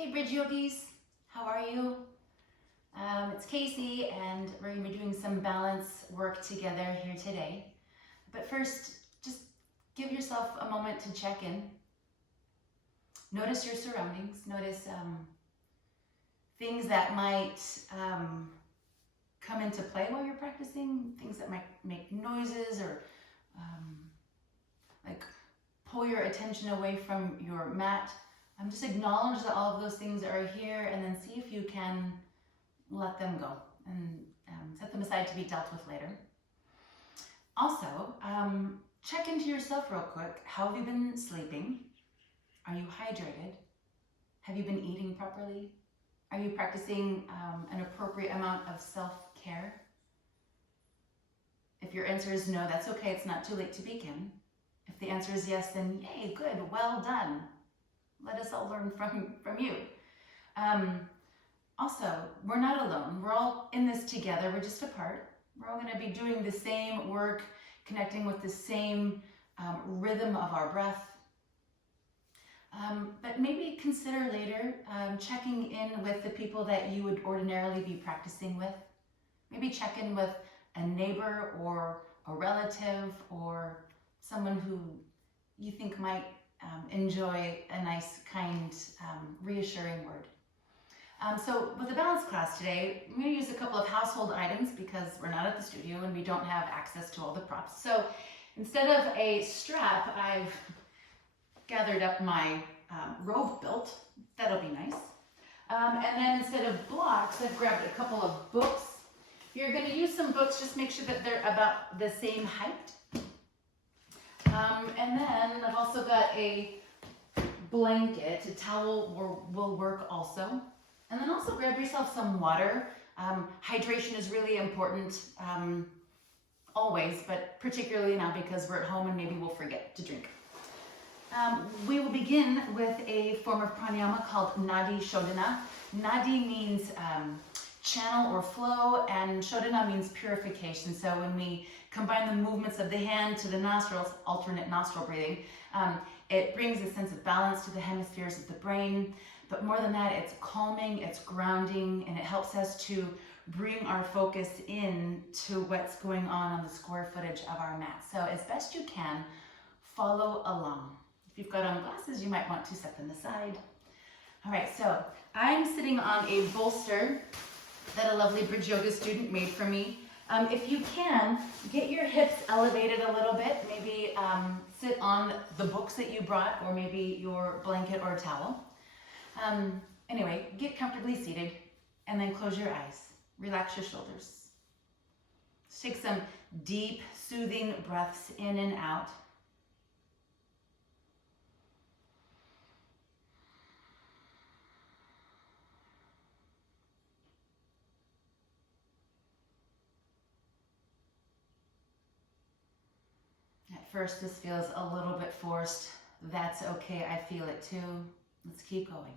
Hey Bridge Yogis, how are you? It's Casey and we're going to be doing some balance work together here today. But first, just give yourself a moment to check in. Notice your surroundings. Notice things that might come into play while you're practicing, things that might make noises or like pull your attention away from your mat. Just acknowledge that all of those things are here and then see if you can let them go and set them aside to be dealt with later. Also, check into yourself real quick. How have you been sleeping? Are you hydrated? Have you been eating properly? Are you practicing an appropriate amount of self-care? If your answer is no, that's okay. It's not too late to begin. If the answer is yes, then yay, good, well done. Let us all learn from you. Also, we're not alone. We're all in this together. We're just apart. We're all going to be doing the same work, connecting with the same rhythm of our breath. But maybe consider later checking in with the people that you would ordinarily be practicing with. Maybe check in with a neighbor or a relative or someone who you think might enjoy a nice, kind, reassuring word. So with the balance class today, I'm going to use a couple of household items because we're not at the studio and we don't have access to all the props. So instead of a strap, I've gathered up my robe belt. That'll be nice. And then instead of blocks, I've grabbed a couple of books. If you're going to use some books, just make sure that they're about the same height. And then I've also got a blanket. A towel will work also. And then also grab yourself some water. Hydration is really important always, but particularly now because we're at home and maybe we'll forget to drink. We will begin with a form of pranayama called Nadi Shodhana. Nadi means channel or flow, and Shodhana means purification. So when we combine the movements of the hand to the nostrils, alternate nostril breathing, it brings a sense of balance to the hemispheres of the brain. But more than that, it's calming, it's grounding, and it helps us to bring our focus in to what's going on the square footage of our mat. So as best you can, follow along. If you've got on glasses, you might want to set them aside. All right, so I'm sitting on a bolster that a lovely Bridge Yoga student made for me. If you can, get your hips elevated a little bit. Maybe sit on the books that you brought or maybe your blanket or towel. Anyway, get comfortably seated and then close your eyes. Relax your shoulders. Just take some deep, soothing breaths in and out. At first, this feels a little bit forced. That's okay, I feel it too. Let's keep going.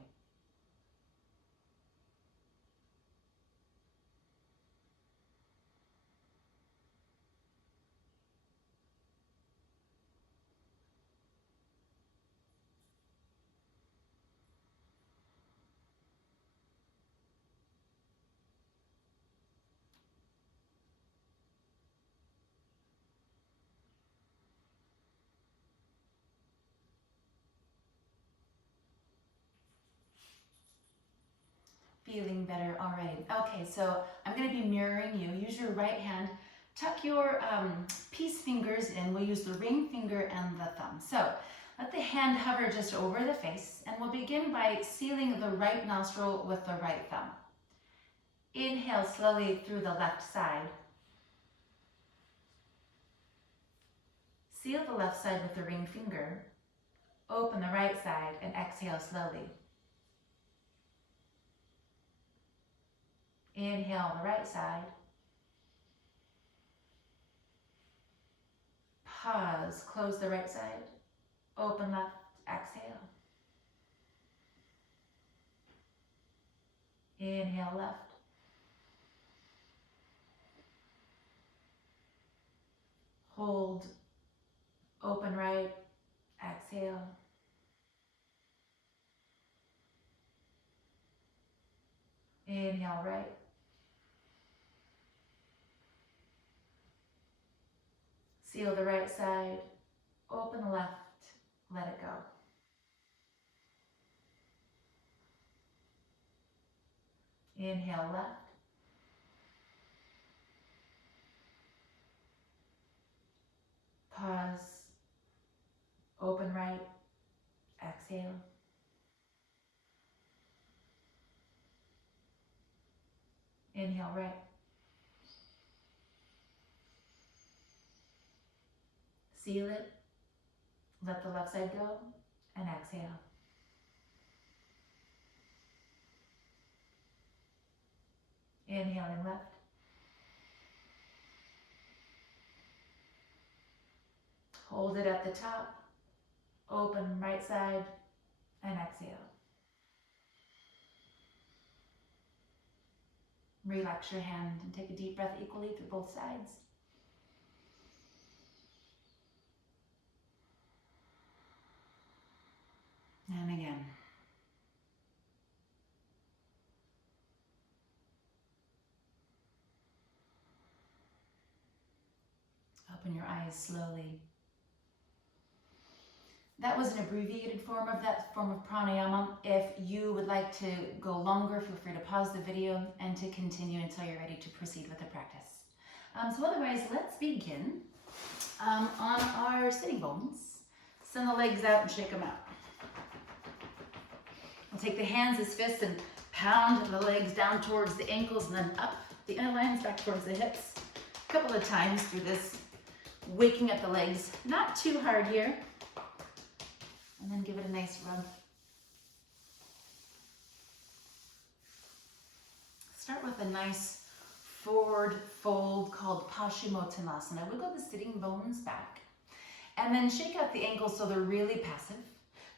Feeling better already. Okay, so I'm going to be mirroring you. Use your right hand. Tuck your peace fingers in. We'll use the ring finger and the thumb. So let the hand hover just over the face, and we'll begin by sealing the right nostril with the right thumb. Inhale slowly through the left side. Seal the left side with the ring finger. Open the right side and exhale slowly. Inhale the right side. Pause, close the right side. Open left, exhale. Inhale left. Hold, open right, exhale. Inhale right. Seal the right side. Open the left. Let it go. Inhale left. Pause. Open right. Exhale. Inhale right. Seal it. Let the left side go and exhale. Inhaling left. Hold it at the top. Open right side and exhale. Relax your hand and take a deep breath equally through both sides. And again. Open your eyes slowly. That was an abbreviated form of that form of pranayama. If you would like to go longer, feel free to pause the video and to continue until you're ready to proceed with the practice. So otherwise, let's begin on our sitting bones. Send the legs out and shake them out. We'll take the hands as fists and pound the legs down towards the ankles and then up the inner lines back towards the hips. A couple of times through this, waking up the legs. Not too hard here. And then give it a nice rub. Start with a nice forward fold called Paschimottanasana. Wiggle the sitting bones back. And then shake out the ankles so they're really passive.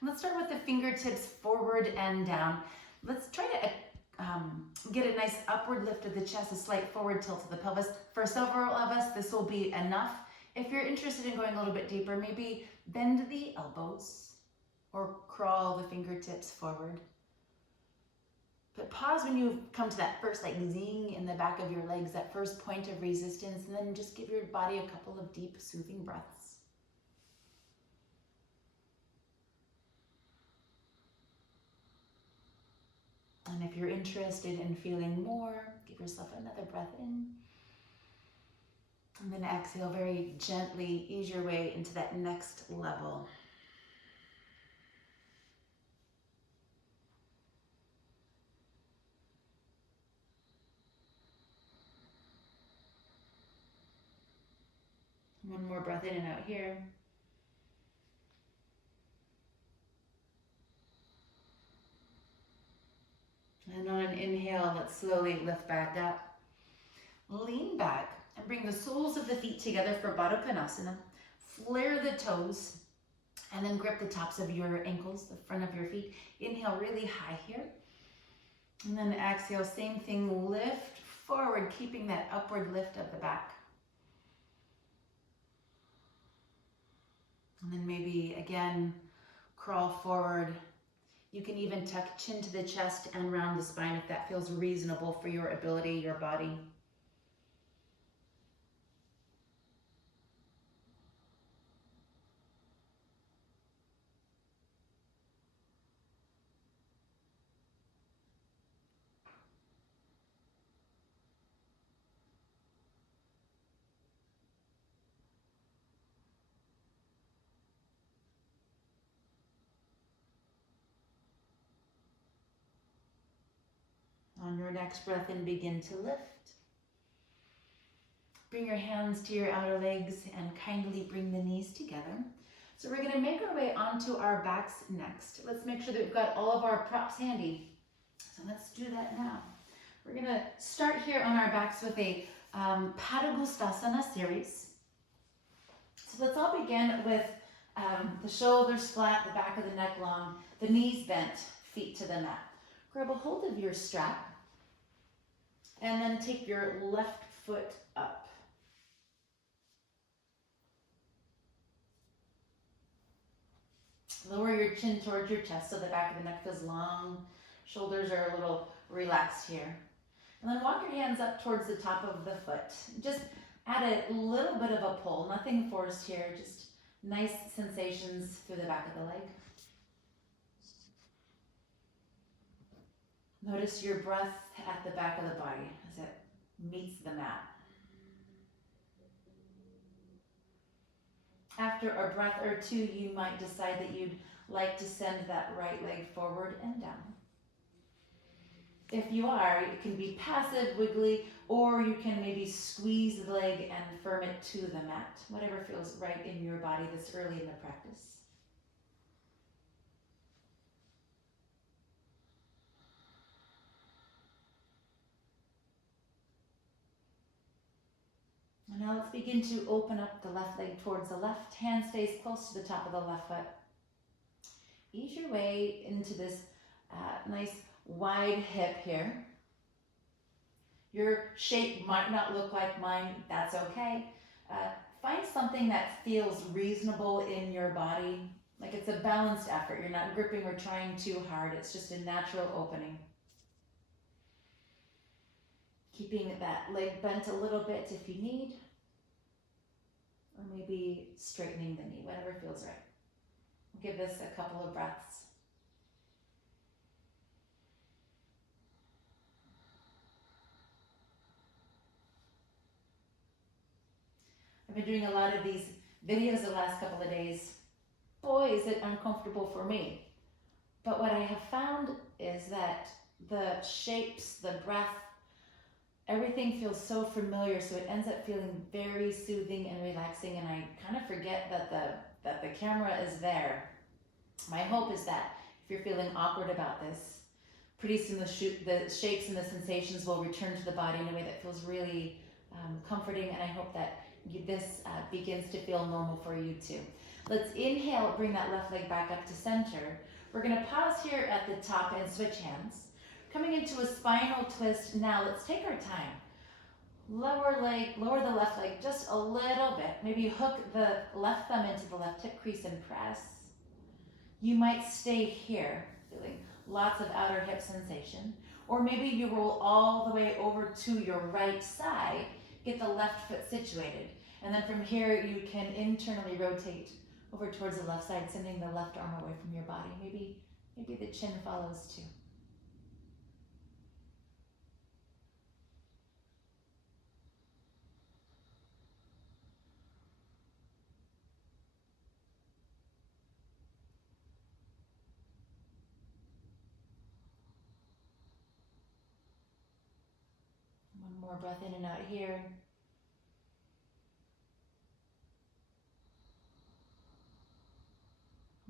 Let's start with the fingertips forward and down. Let's try to get a nice upward lift of the chest, a slight forward tilt of the pelvis. For several of us, this will be enough. If you're interested in going a little bit deeper, maybe bend the elbows or crawl the fingertips forward. But pause when you come to that first like zing in the back of your legs, that first point of resistance, and then just give your body a couple of deep, soothing breaths. And if you're interested in feeling more, give yourself another breath in. And then exhale very gently, ease your way into that next level. One more breath in and out here. And on an inhale, let's slowly lift back up. Lean back and bring the soles of the feet together for Baddha Konasana. Flare the toes and then grip the tops of your ankles, the front of your feet. Inhale really high here. And then exhale, same thing, lift forward, keeping that upward lift of the back. And then maybe again, crawl forward. You can even tuck chin to the chest and round the spine if that feels reasonable for your ability, your body. On your next breath in, begin to lift. Bring your hands to your outer legs and kindly bring the knees together. So we're going to make our way onto our backs next. Let's make sure that we've got all of our props handy. So let's do that now. We're going to start here on our backs with a Padagustasana series. So let's all begin with the shoulders flat, the back of the neck long, the knees bent, feet to the mat. Grab a hold of your strap and then take your left foot up. Lower your chin towards your chest so the back of the neck feels long. Shoulders are a little relaxed here. And then walk your hands up towards the top of the foot. Just add a little bit of a pull, nothing forced here, just nice sensations through the back of the leg. Notice your breath at the back of the body as it meets the mat. After a breath or two, you might decide that you'd like to send that right leg forward and down. If you are, it can be passive, wiggly, or you can maybe squeeze the leg and firm it to the mat, whatever feels right in your body this early in the practice. And now let's begin to open up the left leg towards the left. Hand stays close to the top of the left foot. Ease your way into this nice wide hip here. Your shape might not look like mine, that's okay. Find something that feels reasonable in your body, like it's a balanced effort. You're not gripping or trying too hard, it's just a natural opening. Keeping that leg bent a little bit if you need, or maybe straightening the knee, whatever feels right. Give this a couple of breaths. I've been doing a lot of these videos the last couple of days. Boy, is it uncomfortable for me. But what I have found is that the shapes, the breath, everything feels so familiar, so it ends up feeling very soothing and relaxing, and I kind of forget that the camera is there. My hope is that if you're feeling awkward about this, pretty soon the shapes and the sensations will return to the body in a way that feels really comforting, and I hope that this begins to feel normal for you too. Let's inhale, bring that left leg back up to center. We're going to pause here at the top and switch hands. Coming into a spinal twist now, let's take our time. Lower the left leg just a little bit. Maybe hook the left thumb into the left hip crease and press. You might stay here, feeling lots of outer hip sensation. Or maybe you roll all the way over to your right side, get the left foot situated. And then from here, you can internally rotate over towards the left side, sending the left arm away from your body. Maybe the chin follows too. One more breath in and out here.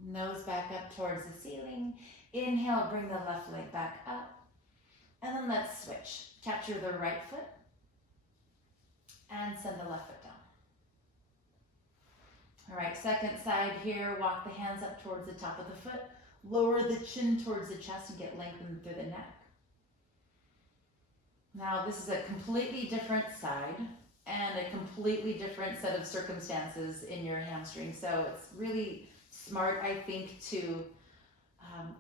Nose back up towards the ceiling. Inhale, bring the left leg back up. And then let's switch. Capture the right foot and send the left foot down. All right, second side here. Walk the hands up towards the top of the foot. Lower the chin towards the chest and get lengthened through the neck. Now this is a completely different side and a completely different set of circumstances in your hamstring. So it's really smart, I think, to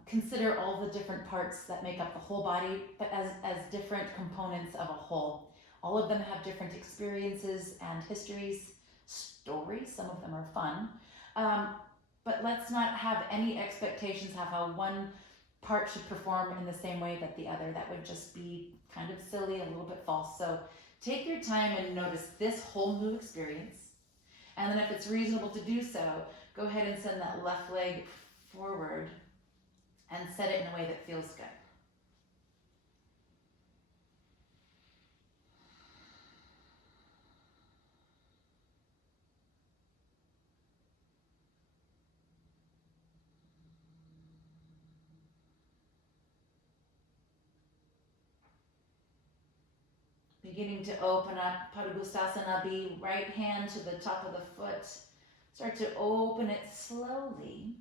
consider all the different parts that make up the whole body, but as different components of a whole. All of them have different experiences and histories, stories. Some of them are fun. But let's not have any expectations of how one part should perform in the same way that the other. That would just be kind of silly, a little bit false. So take your time and notice this whole new experience. And then if it's reasonable to do so, go ahead and send that left leg forward and set it in a way that feels good. Beginning to open up, Padangusthasana, be right hand to the top of the foot. Start to open it slowly.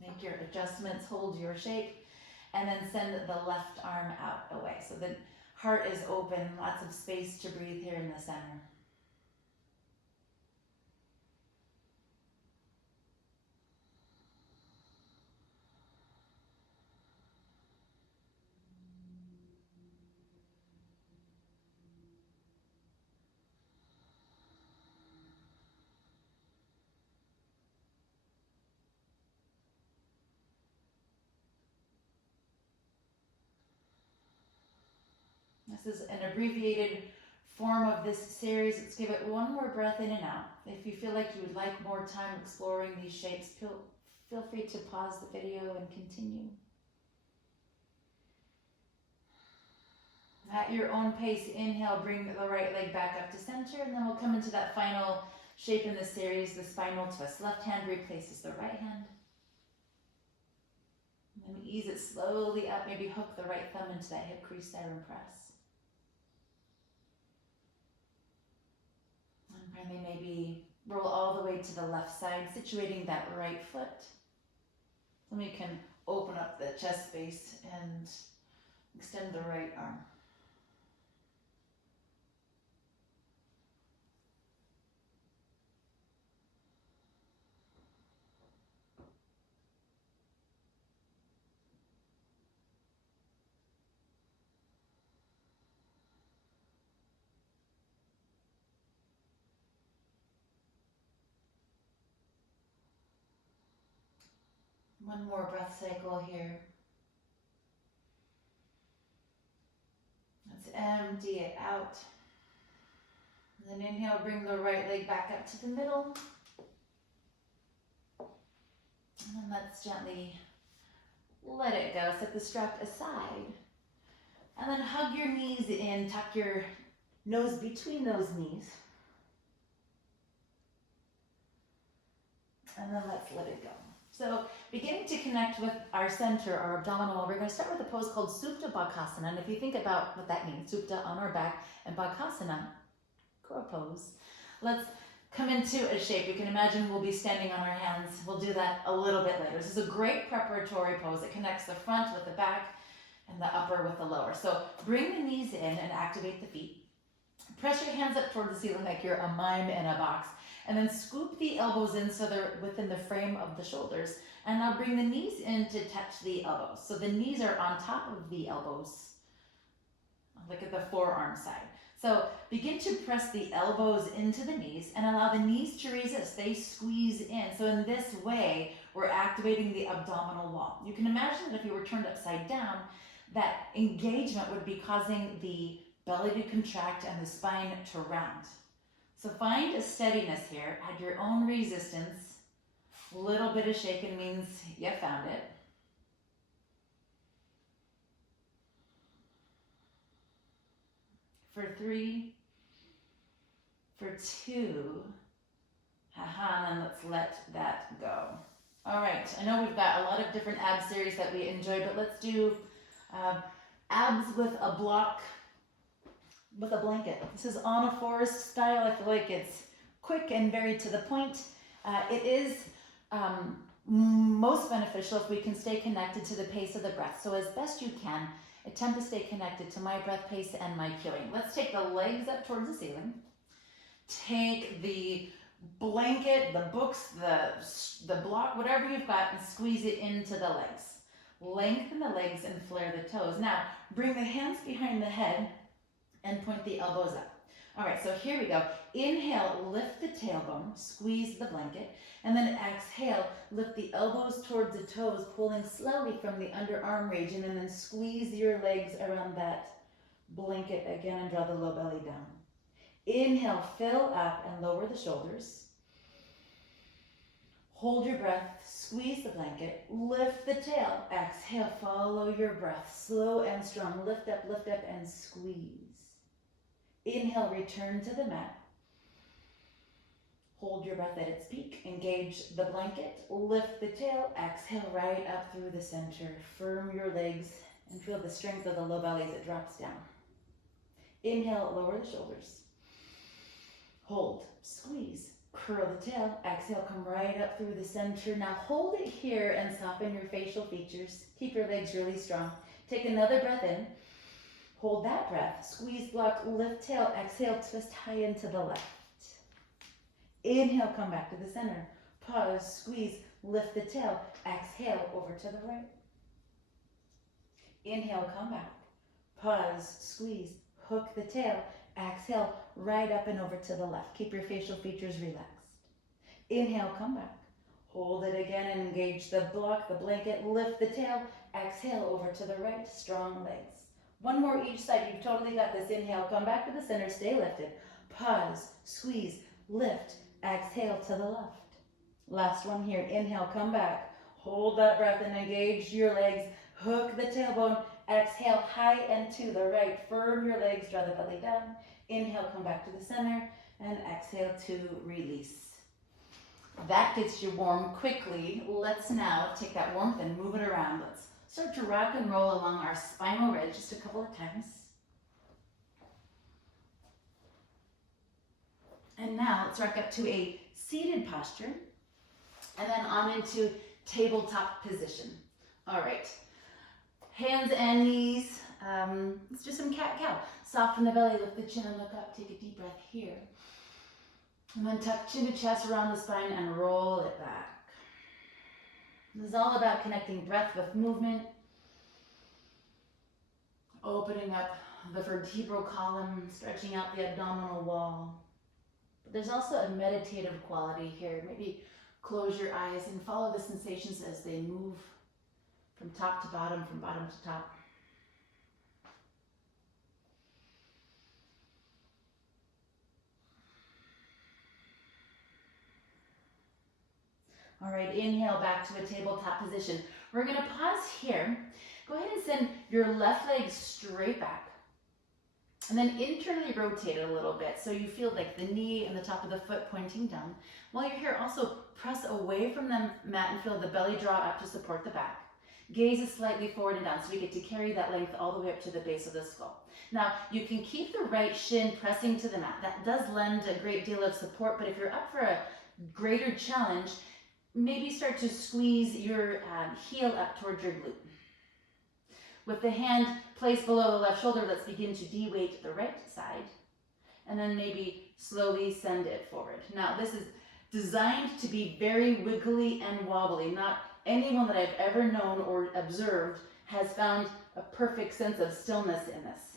Make your adjustments, hold your shape, and then send the left arm out away. So the heart is open, lots of space to breathe here in the center. This is an abbreviated form of this series. Let's give it one more breath in and out. If you feel like you would like more time exploring these shapes, feel free to pause the video and continue. At your own pace, inhale, bring the right leg back up to center, and then we'll come into that final shape in the series, the spinal twist. Left hand replaces the right hand. And then ease it slowly up, maybe hook the right thumb into that hip crease there and press. And finally, maybe roll all the way to the left side, situating that right foot. Then we can open up the chest space and extend the right arm. One more breath cycle here. Let's empty it out. And then inhale, bring the right leg back up to the middle. And then let's gently let it go. Set the strap aside. And then hug your knees in, tuck your nose between those knees. And then let's let it go. So beginning to connect with our center, our abdominal, we're going to start with a pose called Supta Bakasana. And if you think about what that means, Supta on our back and Bakasana, crow pose, let's come into a shape. You can imagine we'll be standing on our hands. We'll do that a little bit later. This is a great preparatory pose. It connects the front with the back and the upper with the lower. So bring the knees in and activate the feet. Press your hands up toward the ceiling like you're a mime in a box. And then scoop the elbows in so they're within the frame of the shoulders. And now bring the knees in to touch the elbows. So the knees are on top of the elbows. Look at the forearm side. So begin to press the elbows into the knees and allow the knees to resist. They squeeze in. So in this way, we're activating the abdominal wall. You can imagine that if you were turned upside down, that engagement would be causing the belly to contract and the spine to round. So find a steadiness here, add your own resistance. A little bit of shaking means you found it. For 3, for 2, and then let's let that go. All right, I know we've got a lot of different ab series that we enjoy, but let's do abs with a block, with a blanket. This is on a forest style. I feel like it's quick and very to the point. It is most beneficial if we can stay connected to the pace of the breath. So as best you can, attempt to stay connected to my breath pace and my cueing. Let's take the legs up towards the ceiling. Take the blanket, the books, the block, whatever you've got, and squeeze it into the legs. Lengthen the legs and flare the toes. Now, bring the hands behind the head and point the elbows up. All right, so here we go. Inhale, lift the tailbone, squeeze the blanket, and then exhale, lift the elbows towards the toes, pulling slowly from the underarm region, and then squeeze your legs around that blanket again and draw the low belly down. Inhale, fill up and lower the shoulders. Hold your breath, squeeze the blanket, lift the tail, exhale, follow your breath, slow and strong, lift up, and squeeze. Inhale, return to the mat. Hold your breath at its peak, engage the blanket, lift the tail, exhale right up through the center, firm your legs, and feel the strength of the low belly as it drops down. Inhale, lower the shoulders. Hold, squeeze, curl the tail, exhale, come right up through the center. Now hold it here and soften your facial features. Keep your legs really strong. Take another breath in. Hold that breath, squeeze, block, lift tail, exhale, twist high into the left. Inhale, come back to the center. Pause, squeeze, lift the tail, exhale, over to the right. Inhale, come back. Pause, squeeze, hook the tail, exhale, right up and over to the left. Keep your facial features relaxed. Inhale, come back. Hold it again and engage the block, the blanket, lift the tail, exhale, over to the right, strong legs. One more each side. You've totally got this. Inhale, come back to the center, stay lifted. Pause, squeeze, lift, exhale to the left. Last one here. Inhale, come back. Hold that breath and engage your legs. Hook the tailbone. Exhale, high and to the right. Firm your legs, draw the belly down. Inhale, come back to the center. And exhale to release. That gets you warm quickly. Let's now take that warmth and move it around. Let's start to rock and roll along our spinal ridge just a couple of times. And now let's rock up to a seated posture and then on into tabletop position. All right, hands and knees. Let's do some cat-cow. Soften the belly, lift the chin and look up. Take a deep breath here. And then tuck chin to chest around the spine and roll it back. This is all about connecting breath with movement, opening up the vertebral column, stretching out the abdominal wall. But there's also a meditative quality here. Maybe close your eyes and follow the sensations as they move from top to bottom, from bottom to top. All right, inhale back to a tabletop position. We're going to pause here. Go ahead and send your left leg straight back. And then internally rotate a little bit so you feel like the knee and the top of the foot pointing down. While you're here, also press away from the mat and feel the belly draw up to support the back. Gaze is slightly forward and down so we get to carry that length all the way up to the base of the skull. Now, you can keep the right shin pressing to the mat. That does lend a great deal of support, but if you're up for a greater challenge, maybe start to squeeze your heel up towards your glute. With the hand placed below the left shoulder, let's begin to de-weight the right side. And then maybe slowly send it forward. Now, this is designed to be very wiggly and wobbly. Not anyone that I've ever known or observed has found a perfect sense of stillness in this.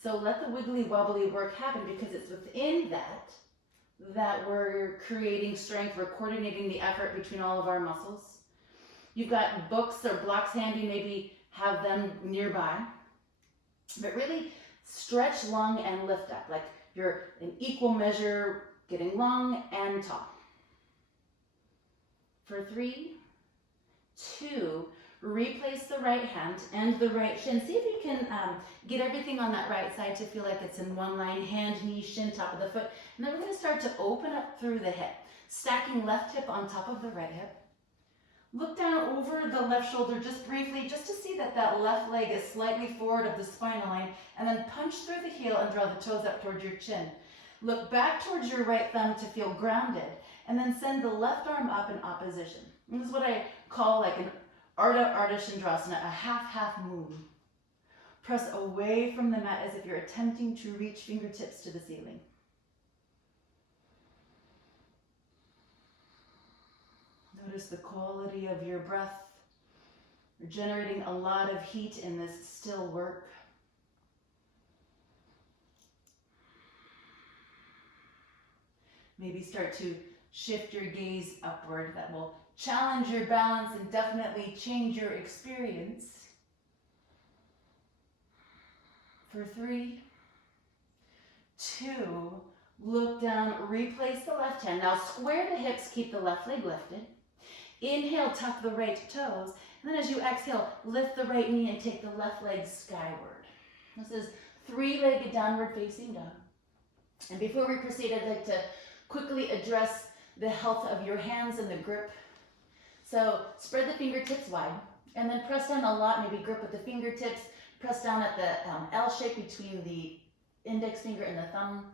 So let the wiggly wobbly work happen because it's within that we're creating strength, we're coordinating the effort between all of our muscles. You've got books or blocks handy, maybe have them nearby. But really stretch long and lift up, like you're in equal measure getting long and tall. For 3, 2, replace the right hand and the right shin. See if you can get everything on that right side to feel like it's in one line, hand, knee, shin, top of the foot. And then we're going to start to open up through the hip, stacking left hip on top of the right hip. Look down over the left shoulder just briefly, just to see that that left leg is slightly forward of the spinal line, and then punch through the heel and draw the toes up towards your chin. Look back towards your right thumb to feel grounded, and then send the left arm up in opposition. And this is what I call like an Ardha Chandrasana, a half moon. Press away from the mat as if you're attempting to reach fingertips to the ceiling. Notice the quality of your breath. You're generating a lot of heat in this still work. Maybe start to shift your gaze upward. That will challenge your balance and definitely change your experience. For 3, 2, look down, replace the left hand. Now square the hips, keep the left leg lifted. Inhale, tuck the right toes. And then as you exhale, lift the right knee and take the left leg skyward. This is 3-legged downward facing dog. And before we proceed, I'd like to quickly address the health of your hands and the grip. So spread the fingertips wide and then press down a lot, maybe grip with the fingertips, press down at the L shape between the index finger and the thumb.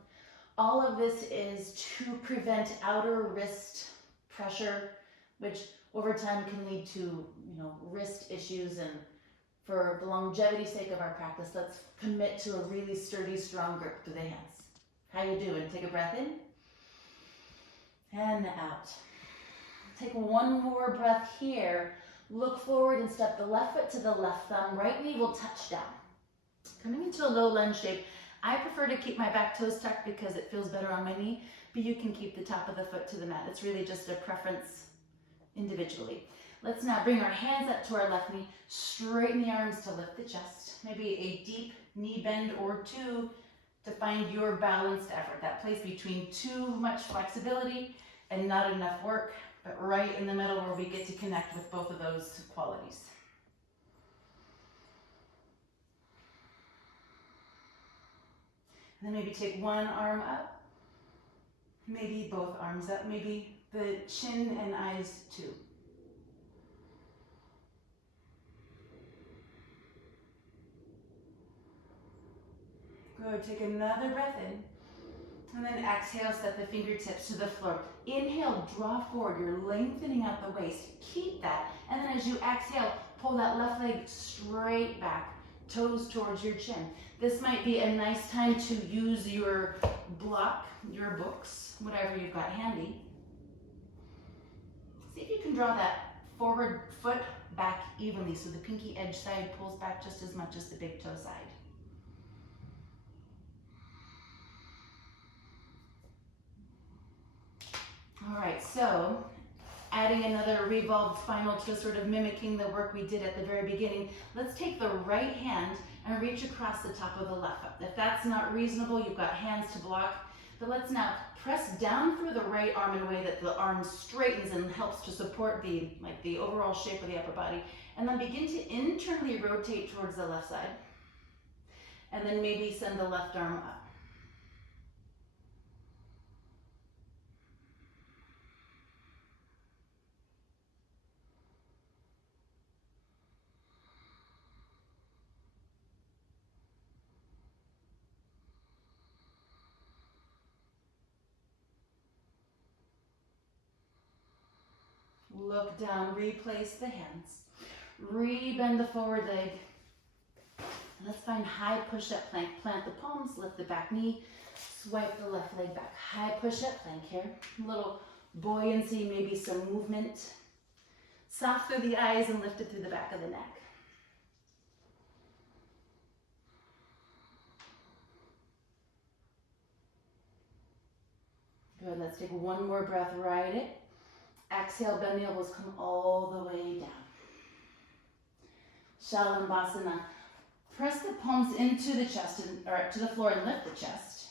All of this is to prevent outer wrist pressure, which over time can lead to, wrist issues. And for the longevity sake of our practice, let's commit to a really sturdy, strong grip to the hands. How you doing? Take a breath in and out. Take one more breath here. Look forward and step the left foot to the left thumb. Right knee will touch down. Coming into a low lunge shape. I prefer to keep my back toes tucked because it feels better on my knee, but you can keep the top of the foot to the mat. It's really just a preference individually. Let's now bring our hands up to our left knee, straighten the arms to lift the chest. Maybe a deep knee bend or two to find your balanced effort, that place between too much flexibility and not enough work, but right in the middle where we get to connect with both of those qualities. And then maybe take one arm up, maybe both arms up, maybe the chin and eyes too. Good, take another breath in. And then exhale, set the fingertips to the floor. Inhale, draw forward, you're lengthening out the waist. Keep that. And then as you exhale, pull that left leg straight back, toes towards your chin. This might be a nice time to use your block, your books, whatever you've got handy. See if you can draw that forward foot back evenly so the pinky edge side pulls back just as much as the big toe side. All right, so adding another revolved spinal to sort of mimicking the work we did at the very beginning, let's take the right hand and reach across the top of the left. If that's not reasonable, you've got hands to block, but let's now press down through the right arm in a way that the arm straightens and helps to support the overall shape of the upper body. And then begin to internally rotate towards the left side. And then maybe send the left arm up. Look down, replace the hands. Re-bend the forward leg. Let's find high push-up plank. Plant the palms, lift the back knee, swipe the left leg back. High push-up plank here. A little buoyancy, maybe some movement. Soft through the eyes and lift it through the back of the neck. Good, let's take one more breath, ride it. Exhale, bend the elbows, come all the way down. Shalambhasana. Press the palms into the chest, or to the floor and lift the chest.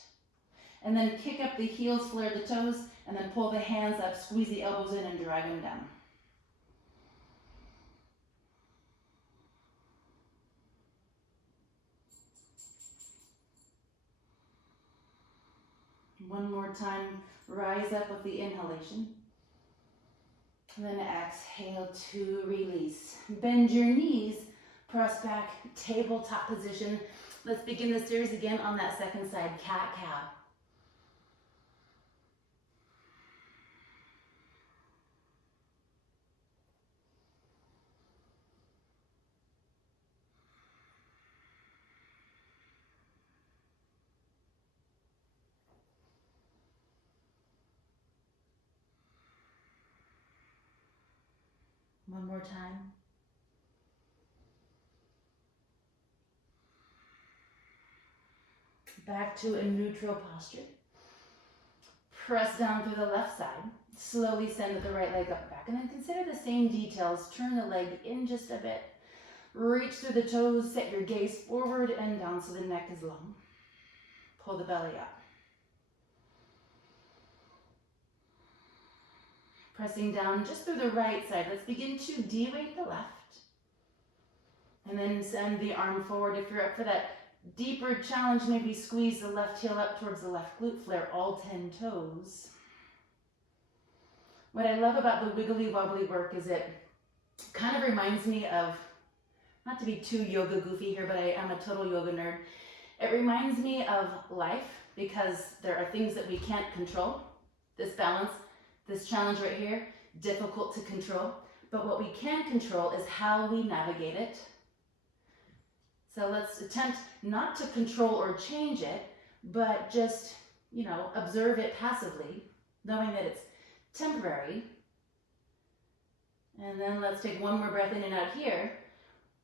And then kick up the heels, flare the toes, and then pull the hands up, squeeze the elbows in and drag them down. One more time, rise up with the inhalation. And then exhale to release. Bend your knees, press back, tabletop position. Let's begin the series again on that second side, cat-cow. One more time. Back to a neutral posture. Press down through the left side. Slowly send the right leg up and back. And then consider the same details. Turn the leg in just a bit. Reach through the toes. Set your gaze forward and down so the neck is long. Pull the belly up. Pressing down just through the right side. Let's begin to de-weight the left. And then send the arm forward. If you're up for that deeper challenge, maybe squeeze the left heel up towards the left glute. Flare all 10 toes. What I love about the wiggly wobbly work is it kind of reminds me of, not to be too yoga goofy here, but I am a total yoga nerd. It reminds me of life because there are things that we can't control. This balance, this challenge right here, difficult to control. But what we can control is how we navigate it. So let's attempt not to control or change it, but just, observe it passively, knowing that it's temporary. And then let's take one more breath in and out here.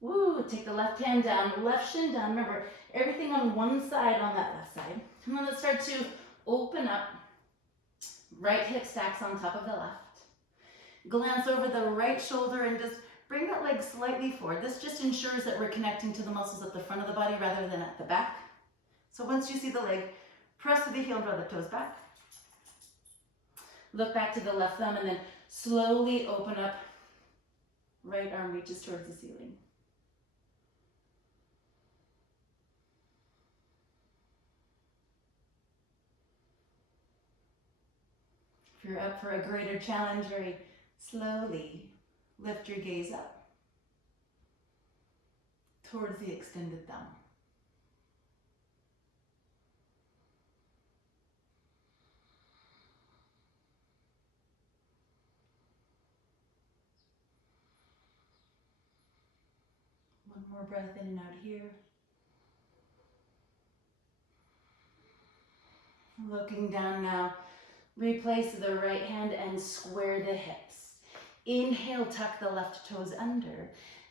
Woo, take the left hand down, left shin down. Remember, everything on one side on that left side. And then let's start to open up. Right hip stacks on top of the left. Glance over the right shoulder and just bring that leg slightly forward. This just ensures that we're connecting to the muscles at the front of the body rather than at the back. So once you see the leg, press with the heel and draw the toes back. Look back to the left thumb and then slowly open up. Right arm reaches towards the ceiling. If you're up for a greater challenge, very slowly lift your gaze up towards the extended thumb. One more breath in and out here. Looking down now, replace the right hand and square the hips. Inhale, tuck the left toes under.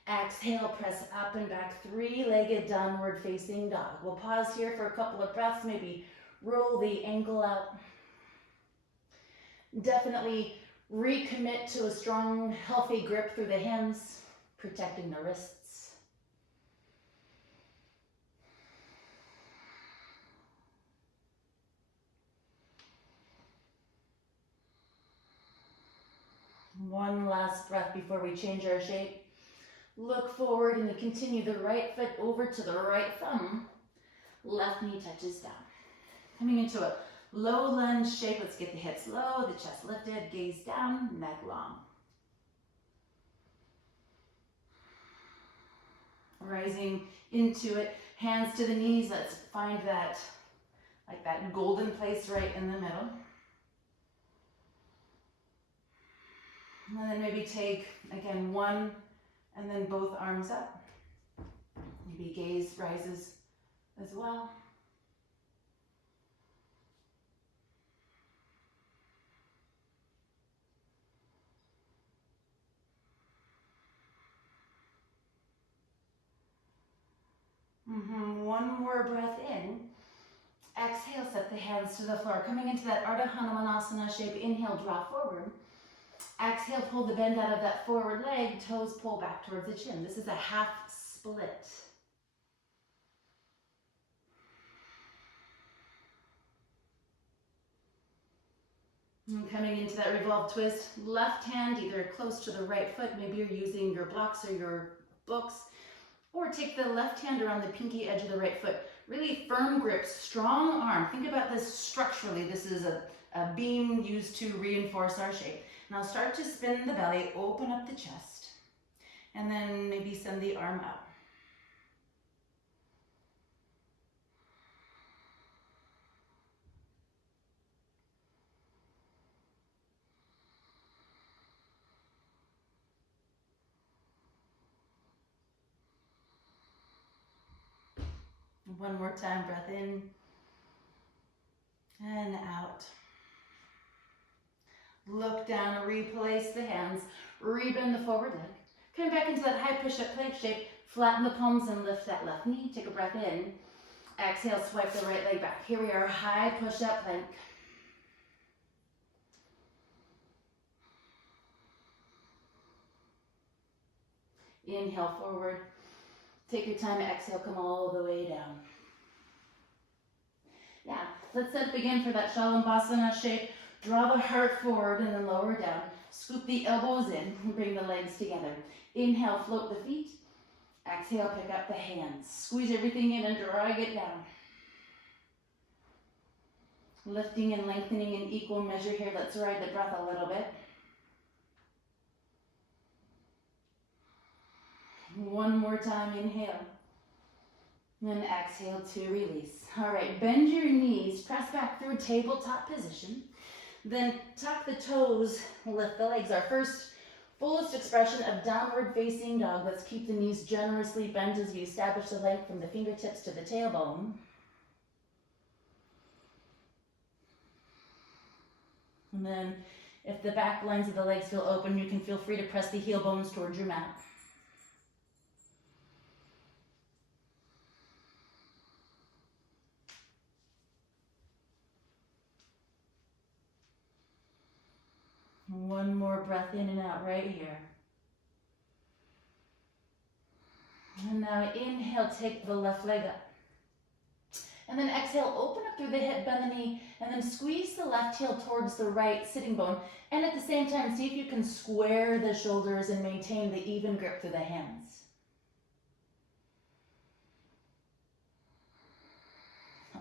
Exhale, press up and back, three-legged downward facing dog. We'll pause here for a couple of breaths, maybe roll the ankle out. Definitely recommit to a strong, healthy grip through the hands, protecting the wrists. One last breath before we change our shape. Look forward and continue the right foot over to the right thumb. Left knee touches down. Coming into a low lunge shape. Let's get the hips low, the chest lifted, gaze down, neck long. Rising into it, hands to the knees. Let's find that, like that golden place right in the middle. And then maybe take, again, one and then both arms up. Maybe gaze rises as well. One more breath in. Exhale, set the hands to the floor. Coming into that Ardha Hanumanasana shape, inhale, draw forward. Exhale, pull the bend out of that forward leg, toes pull back towards the chin. This is a half split. And coming into that revolved twist, left hand either close to the right foot, maybe you're using your blocks or your books, or take the left hand around the pinky edge of the right foot. Really firm grip, strong arm. Think about this structurally. This is a beam used to reinforce our shape. Now start to spin the belly, open up the chest, and then maybe send the arm up. One more time, breath in and out. Look down, replace the hands, rebend the forward leg. Come back into that high push-up plank shape, flatten the palms and lift that left knee. Take a breath in. Exhale, swipe the right leg back. Here we are, high push-up plank. Inhale forward. Take your time, exhale, come all the way down. Yeah, let's begin for that Shalambhasana shape. Draw the heart forward and then lower down. Scoop the elbows in and bring the legs together. Inhale, float the feet. Exhale, pick up the hands. Squeeze everything in and drag it down. Lifting and lengthening in equal measure here. Let's ride the breath a little bit. One more time, inhale. And exhale to release. All right, bend your knees, press back through tabletop position. Then tuck the toes, lift the legs. Our first fullest expression of downward facing dog. Let's keep the knees generously bent as we establish the length from the fingertips to the tailbone. And then if the back lines of the legs feel open, you can feel free to press the heel bones towards your mat. One more more breath in and out right here. And now inhale, take the left leg up. And then exhale, open up through the hip, bend the knee, and then squeeze the left heel towards the right sitting bone. And at the same time, see if you can square the shoulders and maintain the even grip through the hands.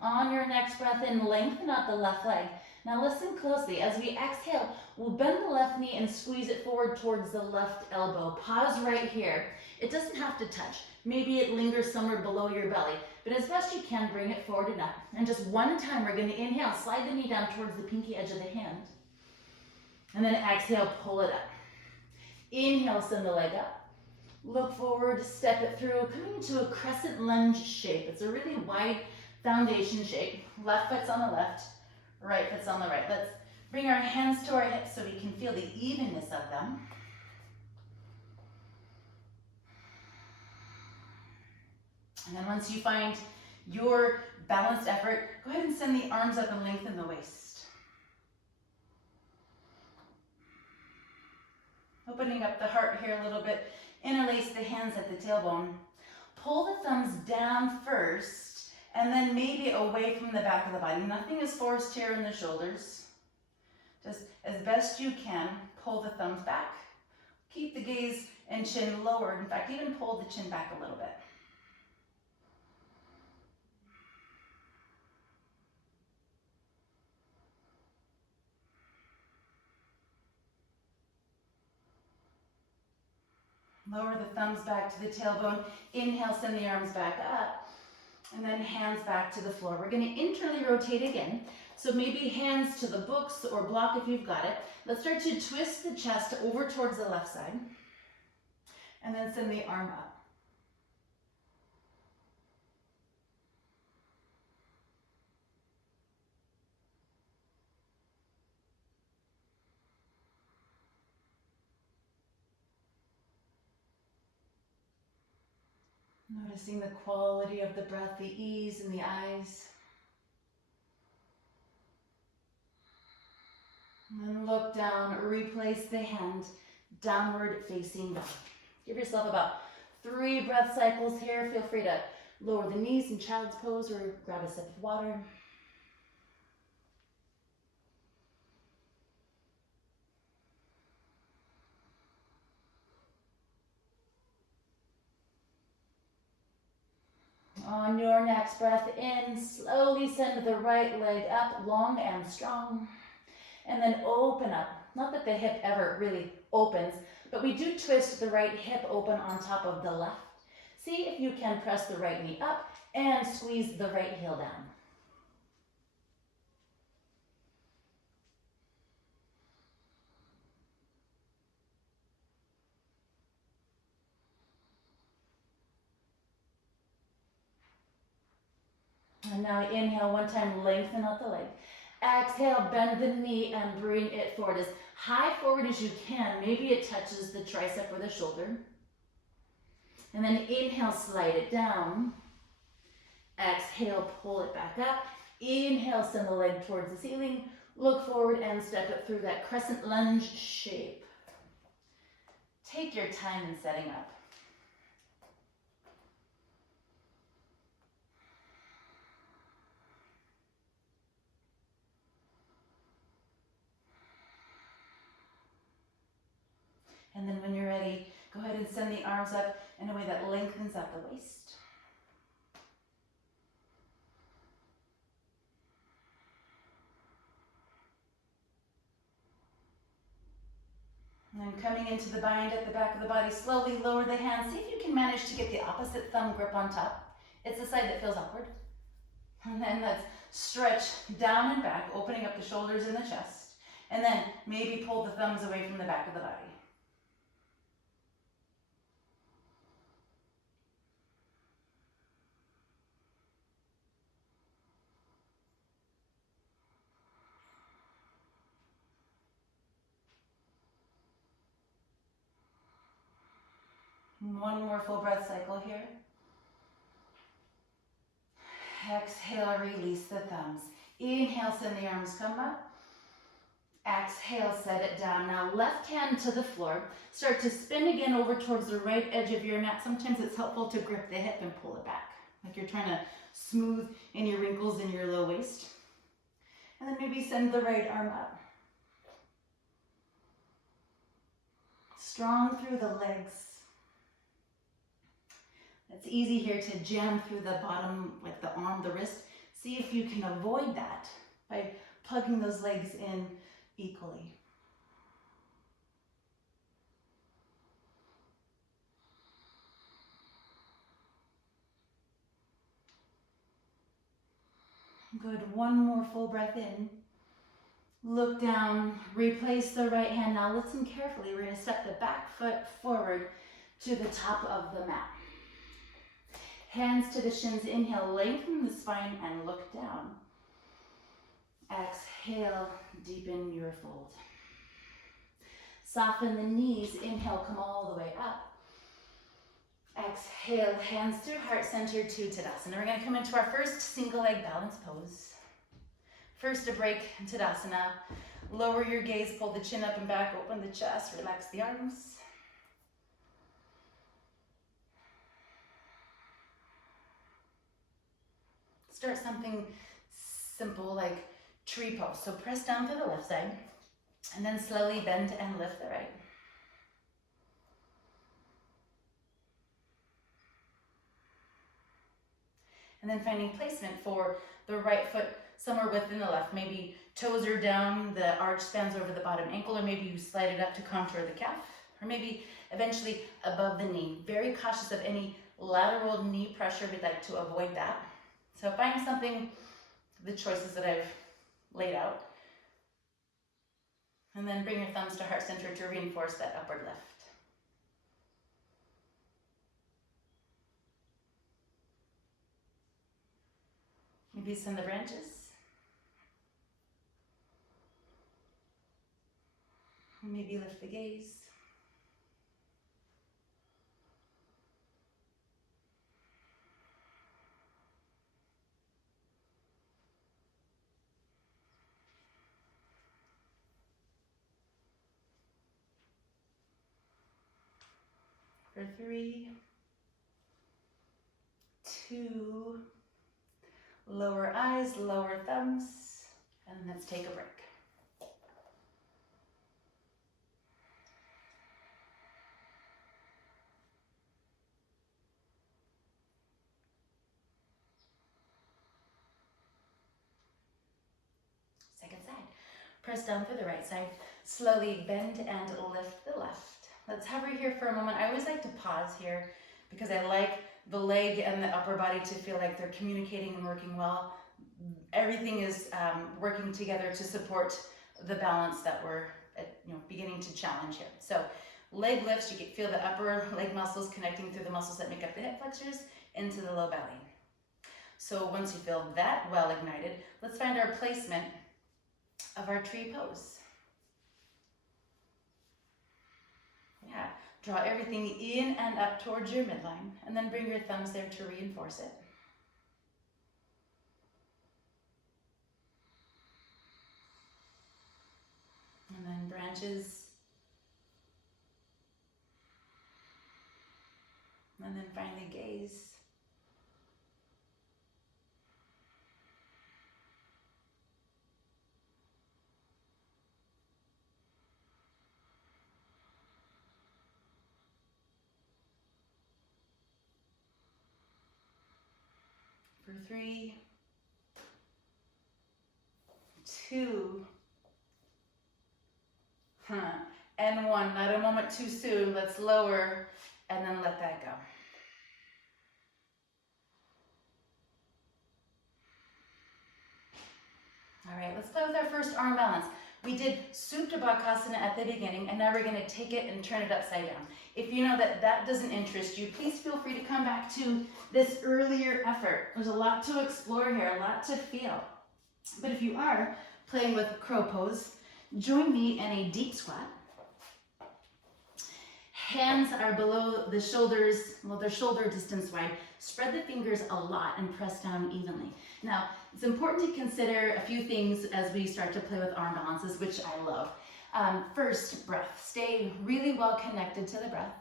On your next breath in, lengthen out the left leg. Now listen closely. As we exhale, we'll bend the left knee and squeeze it forward towards the left elbow. Pause right here. It doesn't have to touch. Maybe it lingers somewhere below your belly, but as best you can, bring it forward and up. And just one time, we're going to inhale, slide the knee down towards the pinky edge of the hand. And then exhale, pull it up. Inhale, send the leg up. Look forward, step it through, coming into a crescent lunge shape. It's a really wide foundation shape. Left foot's on the left, right foot's on the right. Let's bring our hands to our hips so we can feel the evenness of them. And then once you find your balanced effort, go ahead and send the arms up and lengthen the waist. Opening up the heart here a little bit, interlace the hands at the tailbone. Pull the thumbs down first, and then maybe away from the back of the body. Nothing is forced here in the shoulders. Just as best you can, pull the thumbs back. Keep the gaze and chin lowered. In fact, even pull the chin back a little bit. Lower the thumbs back to the tailbone. Inhale, send the arms back up. And then hands back to the floor. We're going to internally rotate again. So maybe hands to the books or block if you've got it. Let's start to twist the chest over towards the left side. And then send the arm up. Noticing the quality of the breath, the ease in the eyes. And then look down, replace the hand, downward facing dog. Give yourself about 3 breath cycles here. Feel free to lower the knees in child's pose or grab a sip of water. On your next breath in, slowly send the right leg up, long and strong. And then open up. Not that the hip ever really opens, but we do twist the right hip open on top of the left. See if you can press the right knee up and squeeze the right heel down. And now inhale one time, lengthen out the leg. Exhale, bend the knee and bring it forward as high forward as you can. Maybe it touches the tricep or the shoulder. And then inhale, slide it down. Exhale, pull it back up. Inhale, send the leg towards the ceiling. Look forward and step it through that crescent lunge shape. Take your time in setting up. And then when you're ready, go ahead and send the arms up in a way that lengthens out the waist. And then coming into the bind at the back of the body, slowly lower the hands. See if you can manage to get the opposite thumb grip on top. It's the side that feels awkward. And then let's stretch down and back, opening up the shoulders and the chest. And then maybe pull the thumbs away from the back of the body. One more full breath cycle here. Exhale, release the thumbs. Inhale, send the arms come up. Exhale, set it down. Now left hand to the floor. Start to spin again over towards the right edge of your mat. Sometimes it's helpful to grip the hip and pull it back, like you're trying to smooth any wrinkles in your low waist. And then maybe send the right arm up. Strong through the legs. It's easy here to jam through the bottom with the arm, the wrist. See if you can avoid that by plugging those legs in equally. Good, one more full breath in. Look down, replace the right hand. Now listen carefully. We're gonna step the back foot forward to the top of the mat. Hands to the shins, inhale, lengthen the spine and look down. Exhale, deepen your fold. Soften the knees, inhale, come all the way up. Exhale, hands through heart center to Tadasana. We're gonna come into our first single leg balance pose. First, a break in Tadasana. Lower your gaze, pull the chin up and back, open the chest, relax the arms. Start something simple like tree pose. So press down to the left side and then slowly bend and lift the right. And then finding placement for the right foot somewhere within the left. Maybe toes are down, the arch spans over the bottom ankle, or maybe you slide it up to contour the calf, or maybe eventually above the knee. Very cautious of any lateral knee pressure. We'd like to avoid that. So find something, the choices that I've laid out. And then bring your thumbs to heart center to reinforce that upward lift. Maybe send the branches. Maybe lift the gaze. For 3, 2, lower eyes, lower thumbs, and let's take a break. Second side. Press down for the right side. Slowly bend and lift the left. Let's hover here for a moment. I always like to pause here because I like the leg and the upper body to feel like they're communicating and working well. Everything is working together to support the balance that we're beginning to challenge here. So leg lifts, you can feel the upper leg muscles connecting through the muscles that make up the hip flexors into the low belly. So once you feel that well ignited, let's find our placement of our tree pose. Yeah, draw everything in and up towards your midline, and then bring your thumbs there to reinforce it. And then branches. And then finally gaze. For 3, 2, and 1. Not a moment too soon. Let's lower and then let that go. All right, let's play with our first arm balance. We did Supta Bakasana at the beginning, and now we're going to take it and turn it upside down. If you know that that doesn't interest you, please feel free to come back to this earlier effort. There's a lot to explore here, a lot to feel. But if you are playing with crow pose, join me in a deep squat. Hands are below the shoulders, well, they're shoulder distance wide. Spread the fingers a lot and press down evenly. Now, it's important to consider a few things as we start to play with arm balances, which I love. First, breath. Stay really well connected to the breath.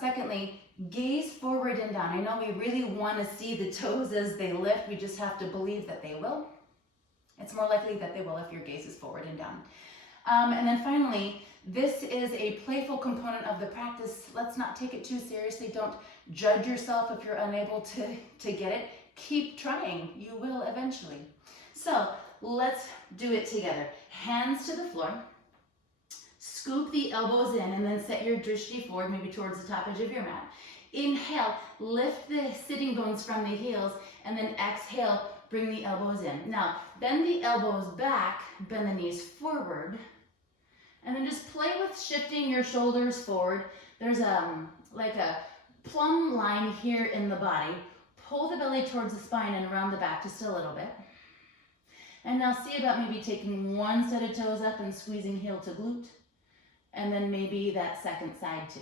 Secondly, gaze forward and down. I know we really want to see the toes as they lift. We just have to believe that they will. It's more likely that they will if your gaze is forward and down. And then finally, this is a playful component of the practice. Let's not take it too seriously. Don't judge yourself if you're unable to get it. Keep trying. You will eventually. So let's do it together. Hands to the floor. Scoop the elbows in and then set your drishti forward, maybe towards the top edge of your mat. Inhale, lift the sitting bones from the heels, and then exhale, bring the elbows in. Now, bend the elbows back, bend the knees forward, and then just play with shifting your shoulders forward. There's like a plumb line here in the body. Pull the belly towards the spine and around the back just a little bit. And now see about maybe taking one set of toes up and squeezing heel to glute, and then maybe that second side too.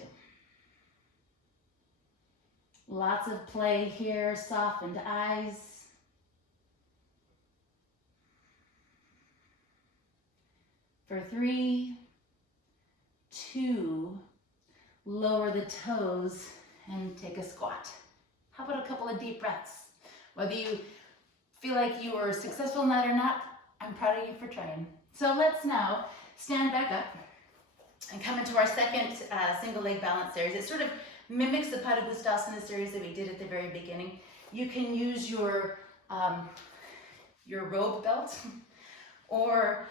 Lots of play here, softened eyes. For 3, 2, lower the toes and take a squat. How about a couple of deep breaths? Whether you feel like you were successful in that or not, I'm proud of you for trying. So let's now stand back up and come into our second single leg balance series. It sort of mimics the Padangusthasana series that we did at the very beginning. You can use your robe belt, or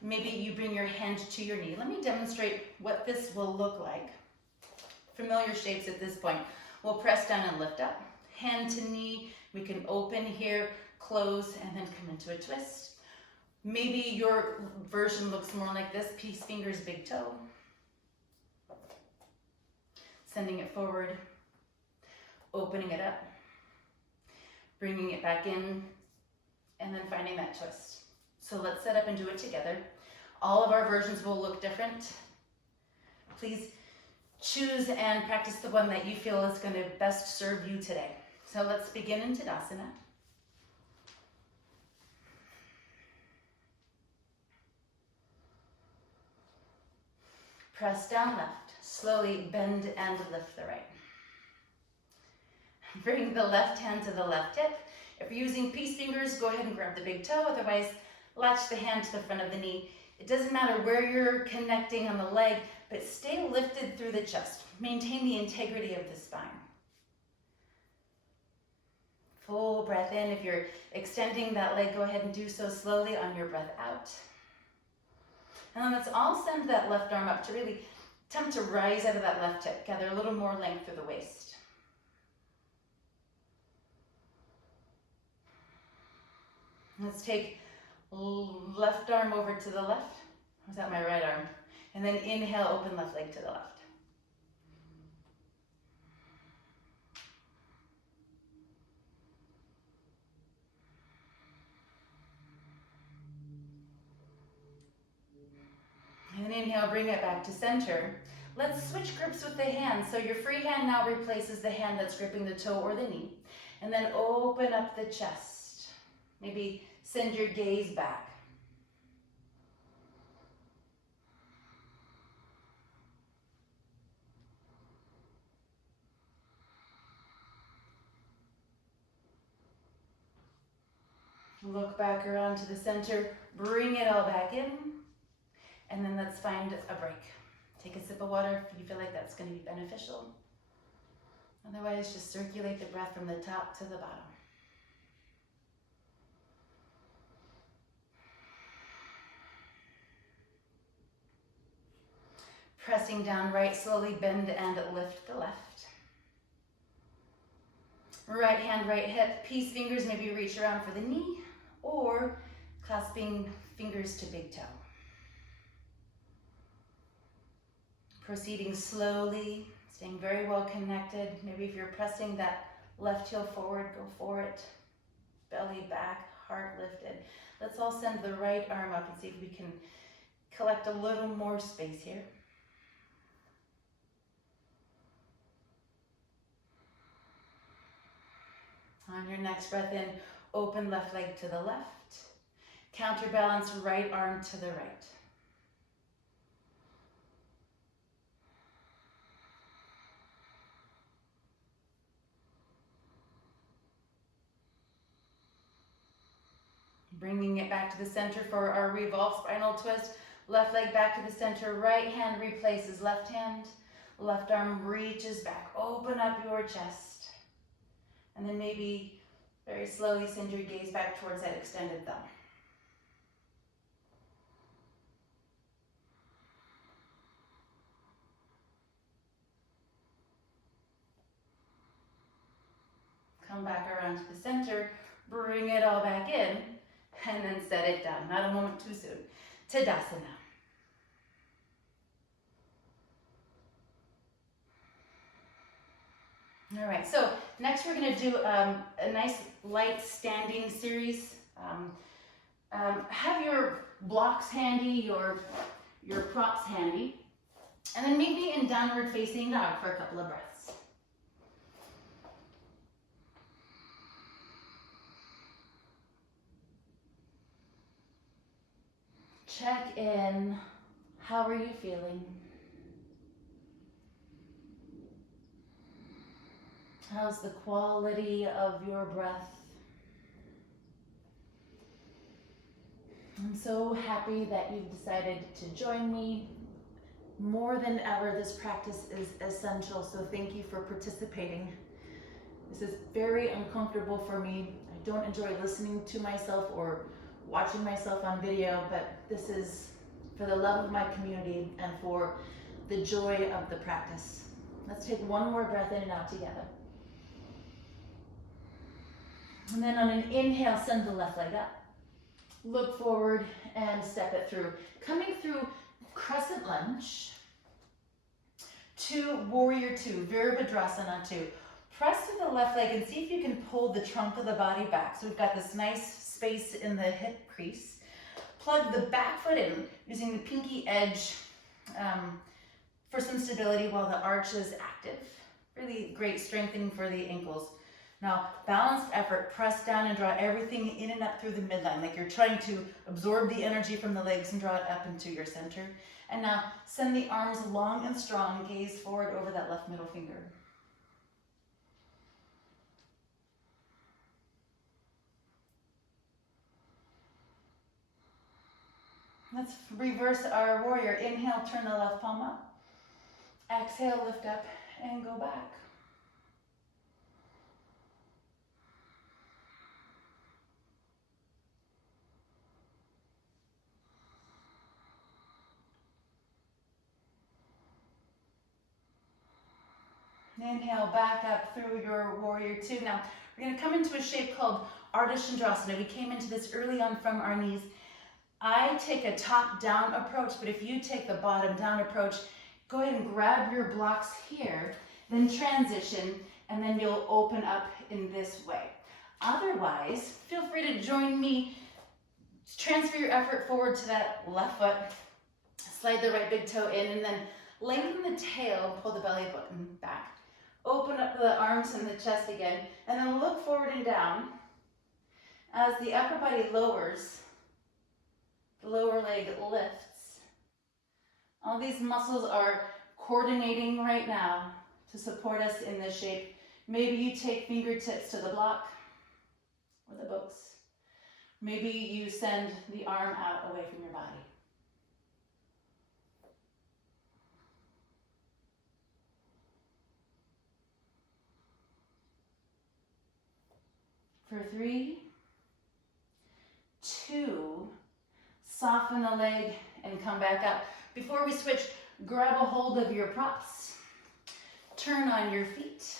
maybe you bring your hand to your knee. Let me demonstrate what this will look like. Familiar shapes at this point. We'll press down and lift up. Hand to knee, we can open here, close, and then come into a twist. Maybe your version looks more like this, peace fingers, big toe. Sending it forward, opening it up, bringing it back in, and then finding that twist. So let's set up and do it together. All of our versions will look different. Please choose and practice the one that you feel is going to best serve you today. So let's begin in Tadasana. Press down left. Slowly bend and lift the right. Bring the left hand to the left hip. If you're using peace fingers, go ahead and grab the big toe. Otherwise, latch the hand to the front of the knee. It doesn't matter where you're connecting on the leg, but stay lifted through the chest. Maintain the integrity of the spine. Full breath in. If you're extending that leg, go ahead and do so slowly on your breath out. And then let's all send that left arm up to really attempt to rise out of that left hip. Gather a little more length through the waist. Let's take left arm over to the left. Was that my right arm? And then inhale, open left leg to the left. And inhale, bring it back to center. Let's switch grips with the hand. So your free hand now replaces the hand that's gripping the toe or the knee. And then open up the chest. Maybe send your gaze back. Look back around to the center. Bring it all back in. And then let's find a break. Take a sip of water if you feel like that's going to be beneficial. Otherwise, just circulate the breath from the top to the bottom. Pressing down right, slowly bend and lift the left. Right hand, right hip, peace fingers, maybe reach around for the knee, or clasping fingers to big toe. Proceeding slowly, staying very well connected. Maybe if you're pressing that left heel forward, go for it. Belly back, heart lifted. Let's all send the right arm up and see if we can collect a little more space here. On your next breath in, open left leg to the left. Counterbalance right arm to the right. Bringing it back to the center for our revolve spinal twist. Left leg back to the center, right hand replaces left hand. Left arm reaches back, open up your chest. And then maybe very slowly send your gaze back towards that extended thumb. Come back around to the center, bring it all back in, and then set it down. Not a moment too soon. Tadasana. All right, so next we're going to do a nice light standing series. Have your blocks handy, your props handy, and then maybe in downward facing dog for a couple of breaths. Check in. How are you feeling? How's the quality of your breath? I'm so happy that you've decided to join me. More than ever, this practice is essential, so thank you for participating. This is very uncomfortable for me. I don't enjoy listening to myself or watching myself on video, but this is for the love of my community and for the joy of the practice. Let's take one more breath in and out together. And then on an inhale, send the left leg up. Look forward and step it through. Coming through crescent lunge to warrior two, Virabhadrasana 2. Press to the left leg and see if you can pull the trunk of the body back. So we've got this nice space in the hip crease. Plug the back foot in using the pinky edge for some stability while the arch is active. Really great strengthening for the ankles. Now, balanced effort, press down and draw everything in and up through the midline, like you're trying to absorb the energy from the legs and draw it up into your center. And now, send the arms long and strong, gaze forward over that left middle finger. Let's reverse our warrior. Inhale, turn the left palm up. Exhale, lift up and go back. Inhale, back up through your warrior two. Now, we're going to come into a shape called Ardha Chandrasana. We came into this early on from our knees. I take a top-down approach, but if you take the bottom-down approach, go ahead and grab your blocks here, then transition, and then you'll open up in this way. Otherwise, feel free to join me. Transfer your effort forward to that left foot. Slide the right big toe in, and then lengthen the tail, pull the belly button back. Open up the arms and the chest again, and then look forward and down. As the upper body lowers, the lower leg lifts. All these muscles are coordinating right now to support us in this shape. Maybe you take fingertips to the block or the books. Maybe you send the arm out away from your body. For 3, 2, soften the leg and come back up. Before we switch, grab a hold of your props. Turn on your feet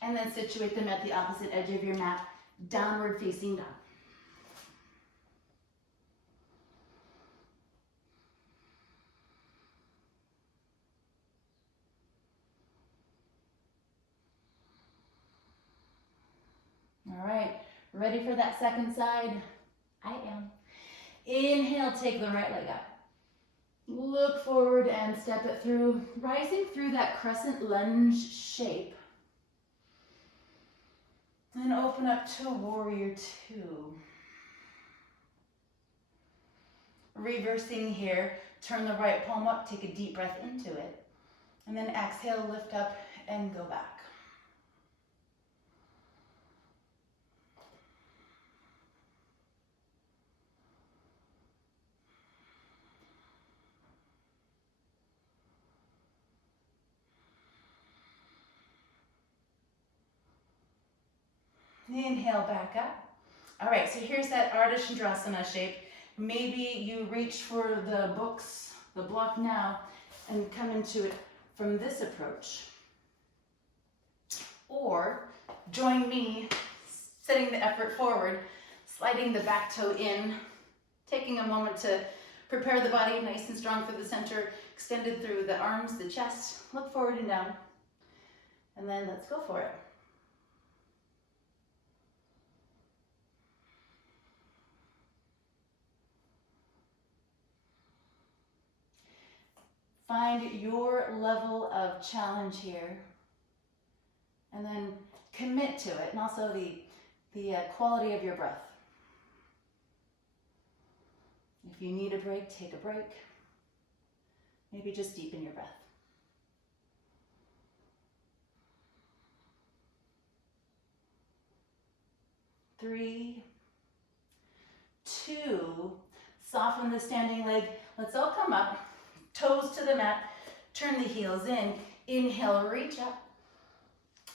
and then situate them at the opposite edge of your mat, downward facing dog. All right, ready for that second side? I am. Inhale, take the right leg up. Look forward and step it through, rising through that crescent lunge shape. And open up to warrior two. Reversing here, turn the right palm up, take a deep breath into it. And then exhale, lift up and go back. Inhale back up. All right, so here's that Ardha Chandrasana shape. Maybe you reach for the books, the block now, and come into it from this approach. Or join me, setting the effort forward, sliding the back toe in, taking a moment to prepare the body nice and strong for the center, extended through the arms, the chest, look forward and down. And then let's go for it. Find your level of challenge here, and then commit to it, and also the quality of your breath. If you need a break, take a break. Maybe just deepen your breath. 3, 2, soften the standing leg. Let's all come up. Toes to the mat, turn the heels in, inhale, reach up,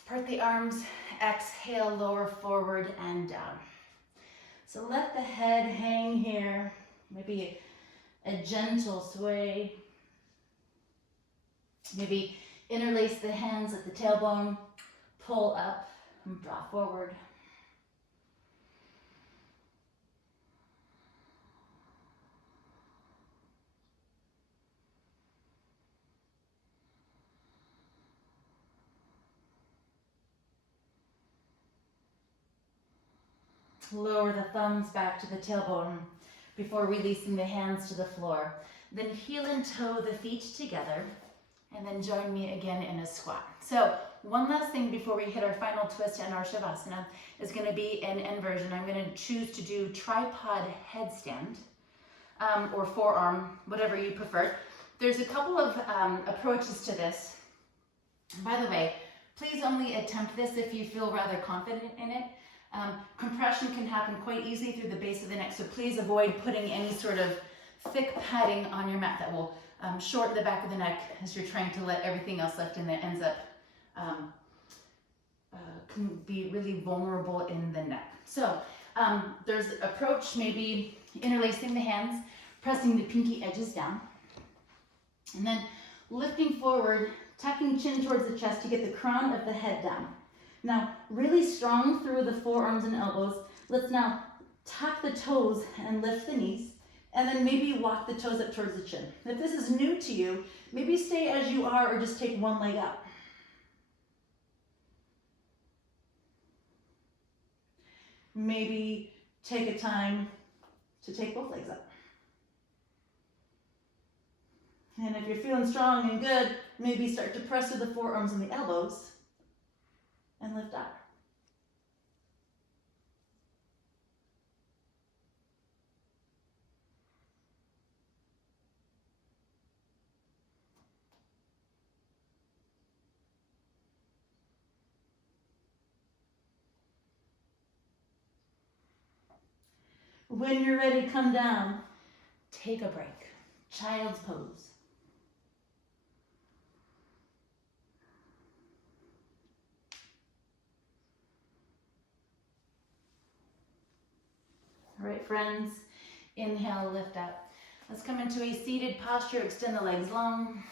part the arms, exhale, lower forward and down. So let the head hang here, maybe a gentle sway. Maybe interlace the hands at the tailbone, pull up and draw forward. Lower the thumbs back to the tailbone before releasing the hands to the floor. Then heel and toe the feet together, and then join me again in a squat. So one last thing before we hit our final twist and our Shavasana is going to be an inversion. I'm going to choose to do tripod headstand or forearm, whatever you prefer. There's a couple of approaches to this. By the way, please only attempt this if you feel rather confident in it. Compression can happen quite easily through the base of the neck, so please avoid putting any sort of thick padding on your mat that will shorten the back of the neck as you're trying to let everything else lift, and that ends up can be really vulnerable in the neck. So there's approach, maybe interlacing the hands, pressing the pinky edges down, and then lifting forward, tucking chin towards the chest to get the crown of the head down. Now, really strong through the forearms and elbows. Let's now tuck the toes and lift the knees, and then maybe walk the toes up towards the chin. If this is new to you, maybe stay as you are or just take one leg up. Maybe take a time to take both legs up. And if you're feeling strong and good, maybe start to press through the forearms and the elbows and lift up. When you're ready, come down. Take a break. Child's pose. All right, friends, inhale, lift up. Let's come into a seated posture, extend the legs long.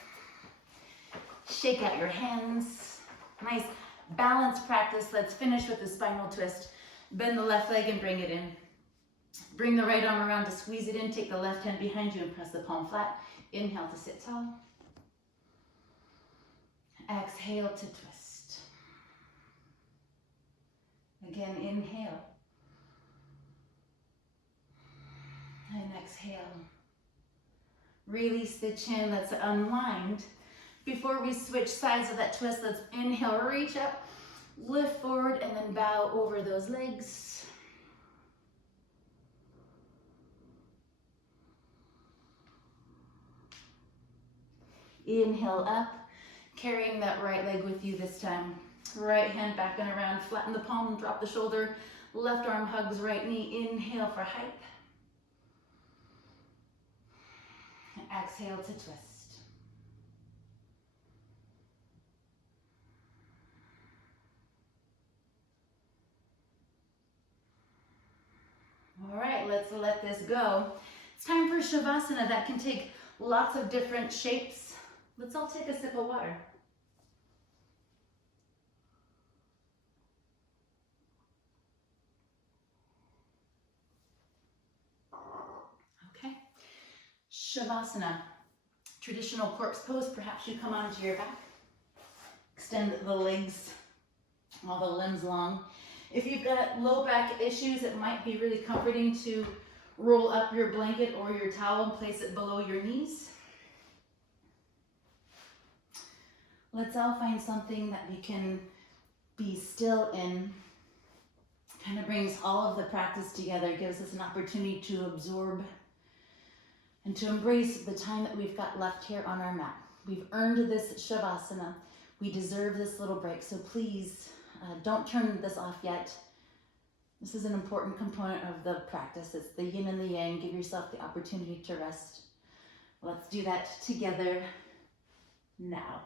Shake out your hands. Nice balance practice. Let's finish with the spinal twist. Bend the left leg and bring it in. Bring the right arm around to squeeze it in. Take the left hand behind you and press the palm flat. Inhale to sit tall. Exhale to twist. Again, inhale. And exhale. Release the chin. Let's unwind. Before we switch sides of that twist, let's inhale, reach up. Lift forward and then bow over those legs. Inhale up, carrying that right leg with you this time. Right hand back and around, flatten the palm, drop the shoulder. Left arm hugs right knee. Inhale for height. Exhale to twist. All right, let's let this go. It's time for Shavasana. That can take lots of different shapes. Let's all take a sip of water. Okay. Shavasana, traditional corpse pose. Perhaps you come onto your back. Extend the legs, all the limbs long. If you've got low back issues, it might be really comforting to roll up your blanket or your towel and place it below your knees. Let's all find something that we can be still in. Kind of brings all of the practice together, gives us an opportunity to absorb and to embrace the time that we've got left here on our mat. We've earned this Shavasana. We deserve this little break, so please don't turn this off yet. This is an important component of the practice. It's the yin and the yang. Give yourself the opportunity to rest. Let's do that together now.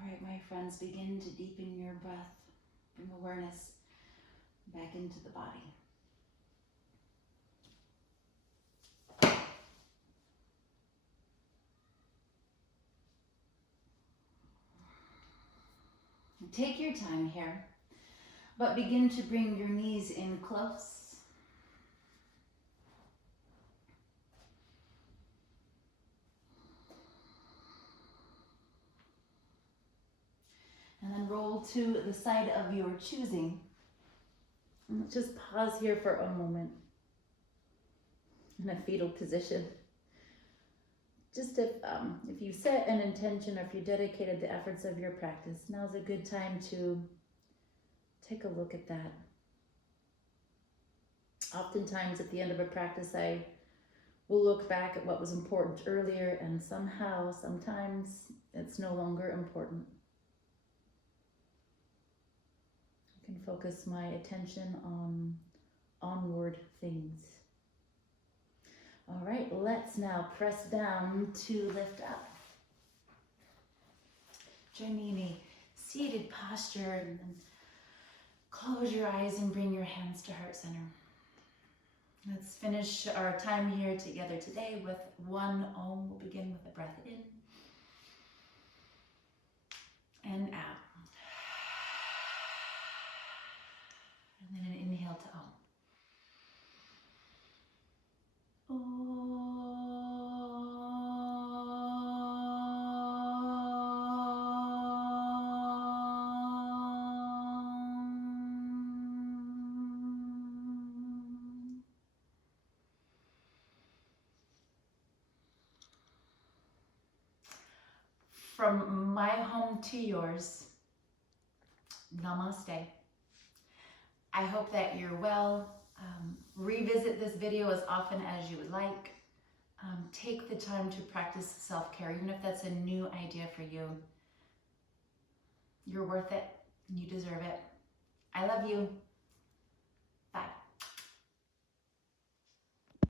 All right, my friends, begin to deepen your breath. Bring awareness back into the body. Take your time here, but begin to bring your knees in close. ankle to the side of your choosing. And let's just pause here for a moment in a fetal position. Just if you set an intention or if you dedicated the efforts of your practice, now's a good time to take a look at that. Oftentimes at the end of a practice, I will look back at what was important earlier, and sometimes it's no longer important. I can focus my attention on onward things. All right, let's now press down to lift up. Join me in a seated posture, and then close your eyes and bring your hands to heart center. Let's finish our time here together today with one Om. We'll begin with a breath in and out. And then an inhale to Om. From my home to yours, namaste. I hope that you're well. Revisit this video as often as you would like. Take the time to practice self-care, even if that's a new idea for you. You're worth it. You deserve it. I love you.